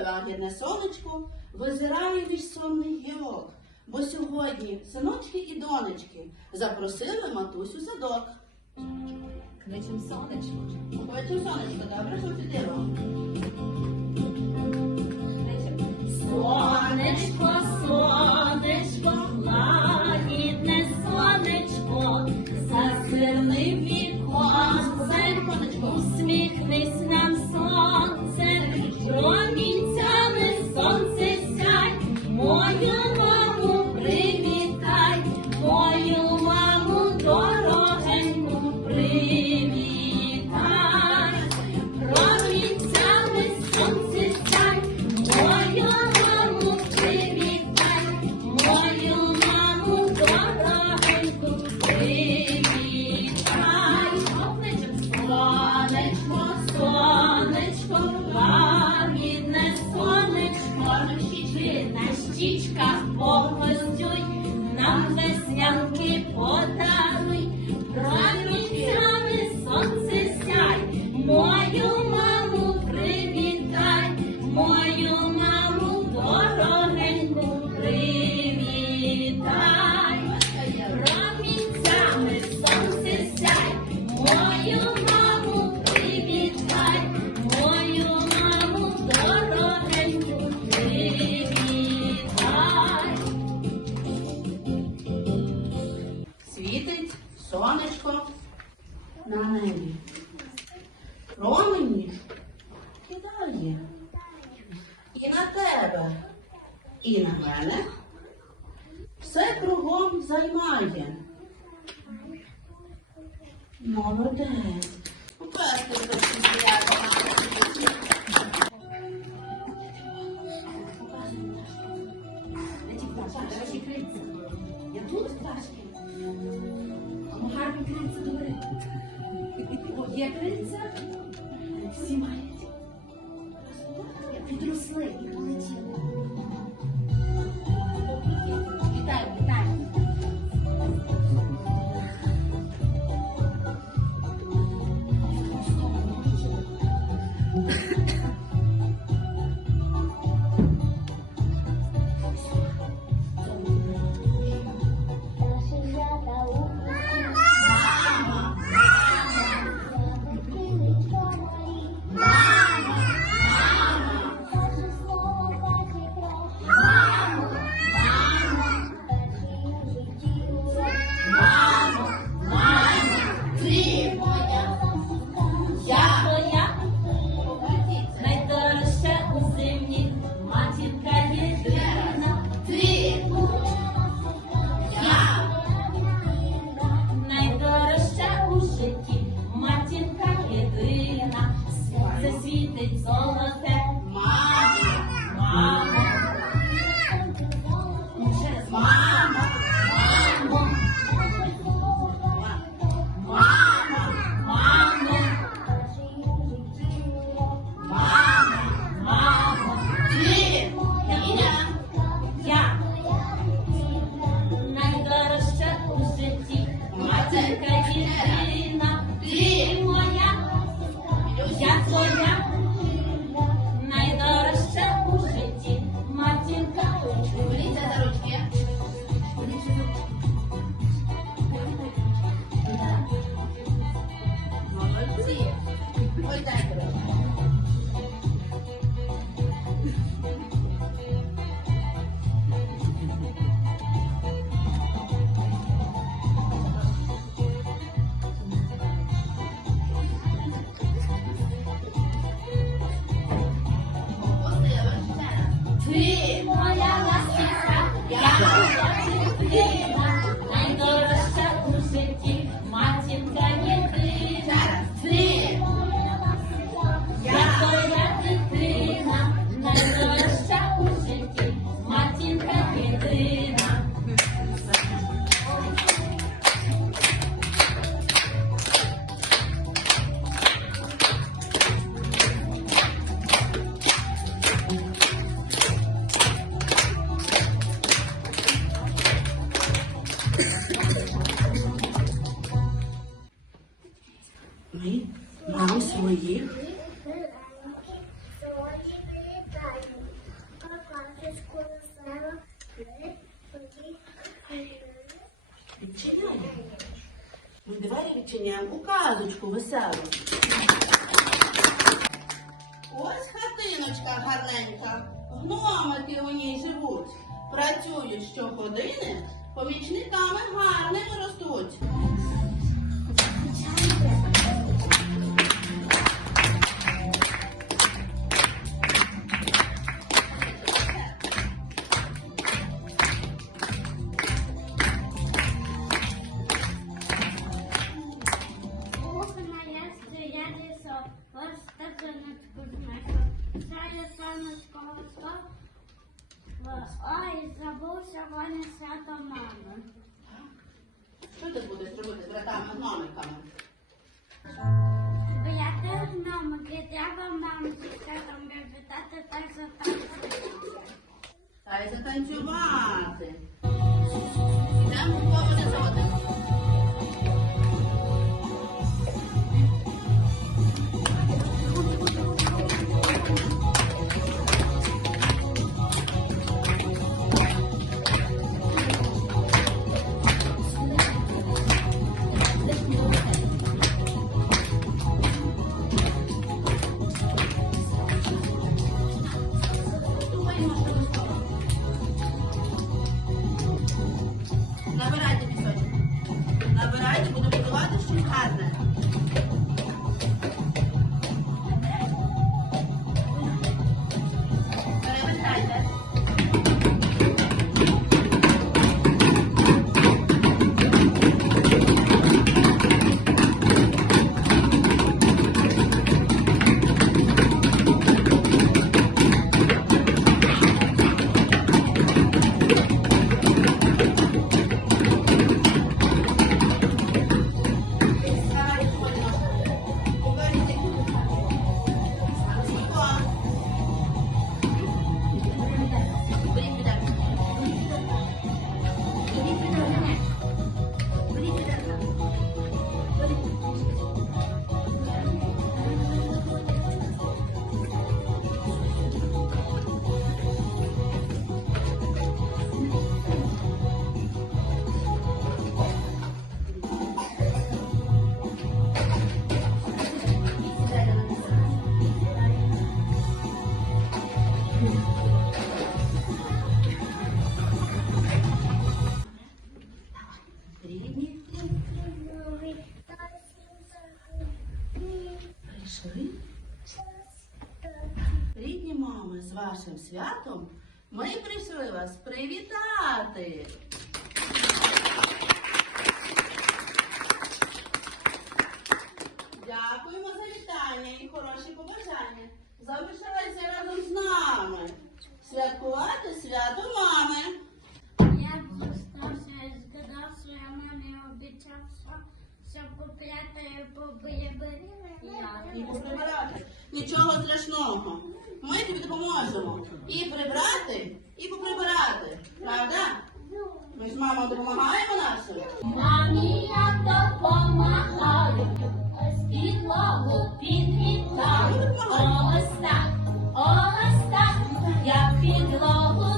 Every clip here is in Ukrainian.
шоколадяне сонечко визирає між сонних гілок. Бо сьогодні синочки і донечки запросили матусю садок. Кличем сонечко. Кличем сонечко, добре, що ти Сонечко, сонечко. пташки, пташі крильця. Я тут пташки. Кому гарні крильця добре. Бо є крильця, всі мають. Підросли і полетіли. своїх Залишайся разом з нами. Святкувати свято мами. Я зостався і згадав своє мамі, обіцяв, що попрятаю побоєбили. І. Нічого страшного. Ми тобі допоможемо. І прибрати, і поприбирати. Правда? Ми з мамою допомагаємо нашою. Мамі я допомагаю підлогу, під підлогу, ось так, ось так, як підлогу.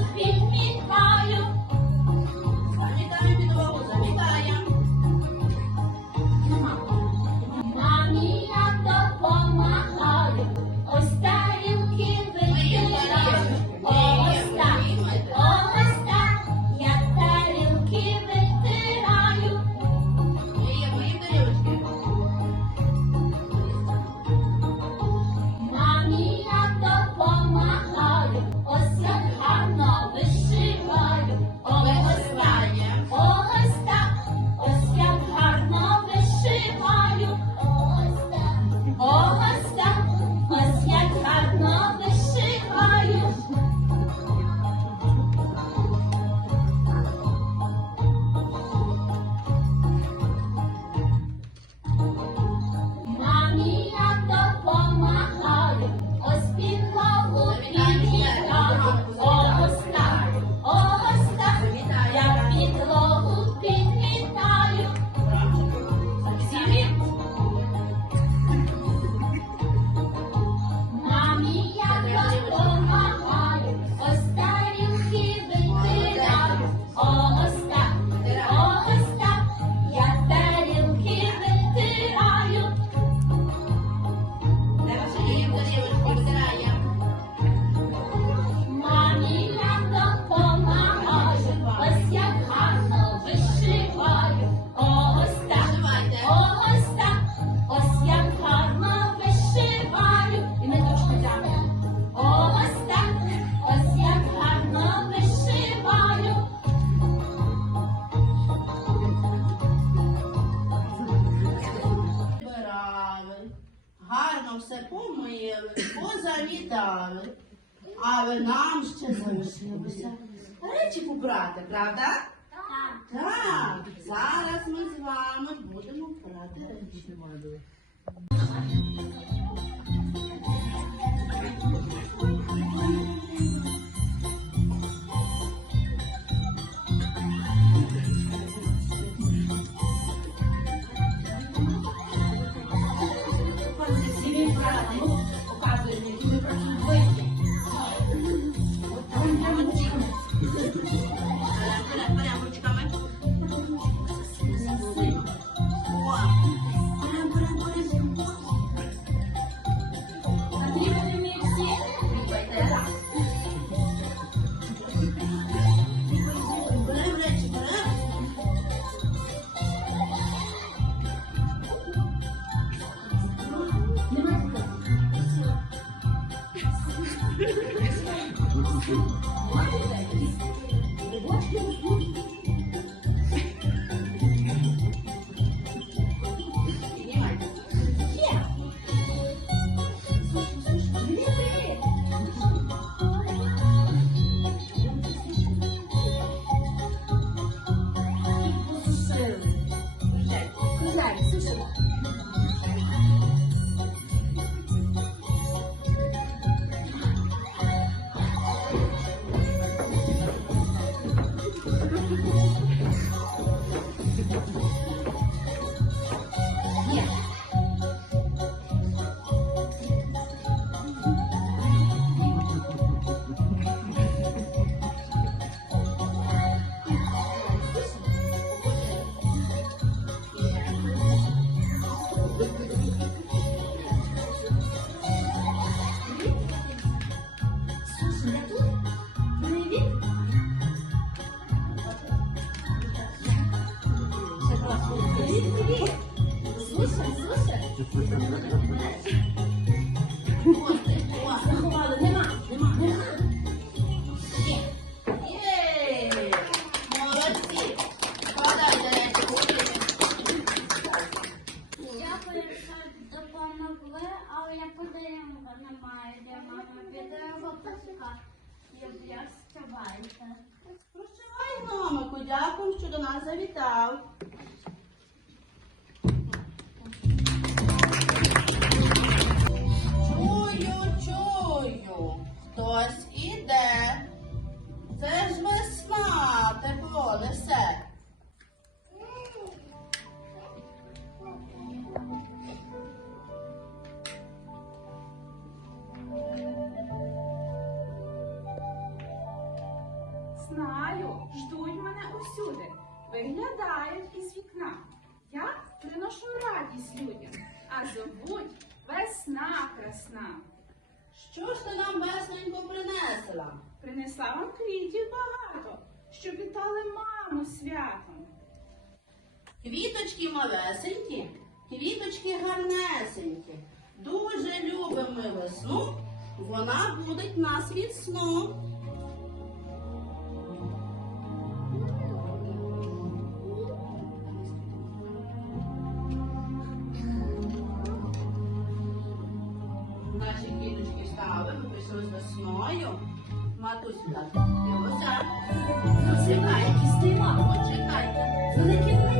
Побрати, правда? Так. Так, зараз ми з вами будемо брати речі. Thank you. Знаю, ждуть мене усюди, виглядають із вікна. Я приношу радість людям, а зовуть весна красна. Що ж ти нам весненько принесла? Принесла вам квітів багато, щоб вітали маму святом. Квіточки малесенькі, квіточки гарнесенькі. Дуже любимо ми весну, вона будить нас від сну. З весною. Матусь, дивися. Засипай, які стила. Почекайте.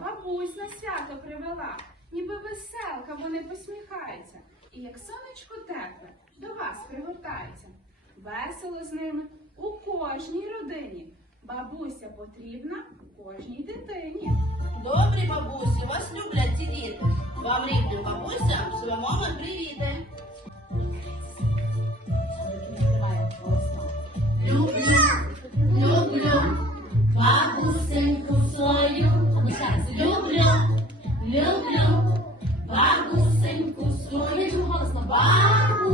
Бабусь на свято привела, ніби веселка, вони посміхаються, і як сонечко тепле до вас пригортається. Весело з ними у кожній родині. Бабуся потрібна кожній дитині. Добрі бабусі, вас люблять ці діти. Вам рідним бабусям шлемо ми привіти. Люблю, люблю бабусеньку свою. А ми ще раз. Люблю, люблю бабусеньку свою. Голосно. Бабуся.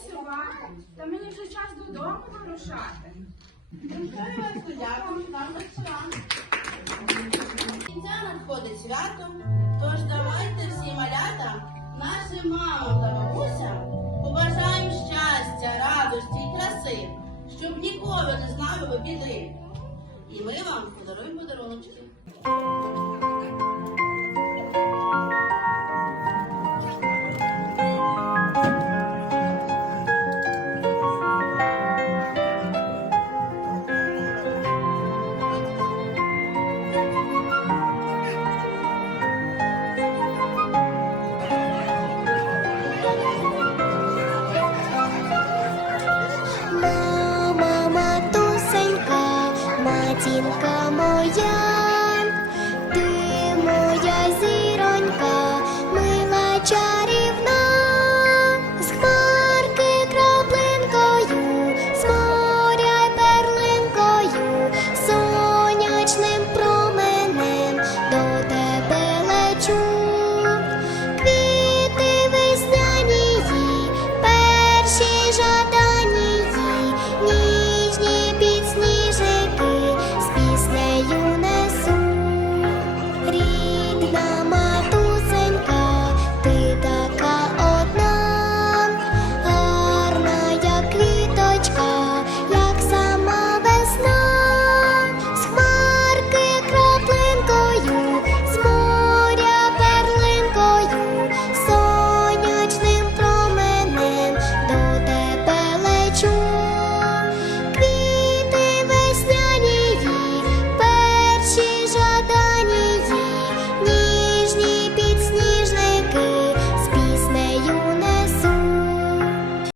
Танцювати. Та мені вже час додому вирушати. Дякую, дякую вам слова. Кінця надходить свято, тож давайте всі малята нашим мамам та бабусям побажаємо щастя, радості і краси, щоб ніколи не знали ви біди. І ми вам подаруємо подарунки.